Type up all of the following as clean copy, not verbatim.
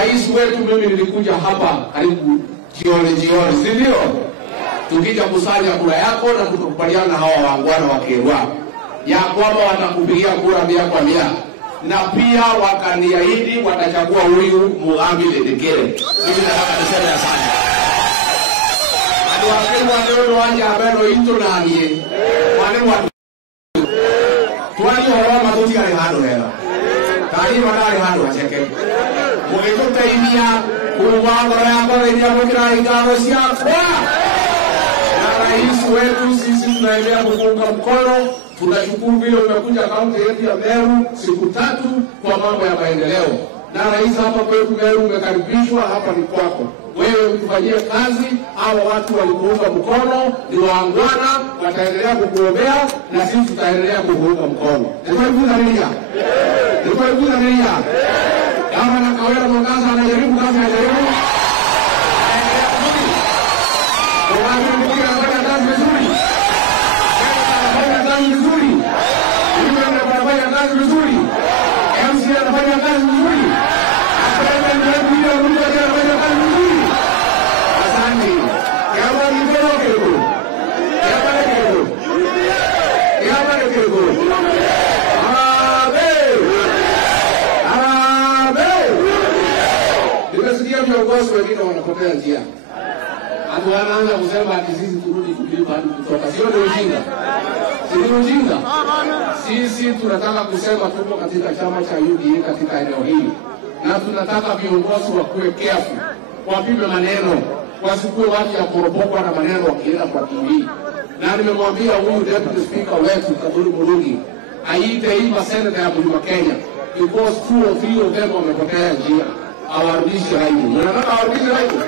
rais wetu, mimi nilikuja hapa karibu jioni, si ndio? Tukija kusanya kura yako na tukubaliana na hawa wangwana wa Kawira ya kwamba watakupigia kura 100%, na pia wakaniahidi watachagua huyu Mugambi Dedekere. Mimi nataka kusema asante. Wale wanja abero into nanie. Wale tuani horo matuti kali hado hela. Kali madari hado acheke. Mwetu taidia kuwa yako ndio mkira ingalo siakwa. Na rais wetu sisi tunaendelea kuunga mkono. Tunashukuru vile umekuja kaunti yetu ya Meru siku 3 kwa mambo ya maendeleo. Na rais hapa kwetu Meru umekaribishwa, hapa ni kwako. Wewe utufanyie kazi, hao watu walikuunga mkono, ni waangwana, wataendelea kukuombea na sisi tutaendelea kukuunga mkono. Nilikuwa nilia. Kama na Kawira mwangaza anajaribu kazi anajaribu. Anafanya kazi vizuri. Anafanya kazi vizuri. Yule anafanya kazi vizuri. MC anafanya kazi vizuri. Viongozi wengine wanapotea njia. Hatu wanaanza kusema ati sisi turudi kulipa hadi kutoka. Sio ndio ujinga? Sio ujinga? Sisi tunataka kusema tuko katika chama cha UDA katika eneo hili. Na tunataka viongozi wakuwe careful. Wapime maneno. Wasikuwe watu ya kuropokwa na maneno wakienda kwa TV. Na nimemwambia huyu deputy speaker wetu Kaburu Murungi aite hii maseneta ya Mlima Kenya because 2 or 3 of them wamepotea njia. Awarudishe raini. Mnataka awarudishe raini?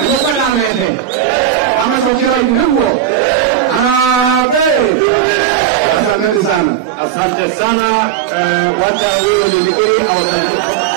Ndio kana mede. Ama sokea raini ndio. Asante sana. Asante sana. Wacha huyo ni Nikiri au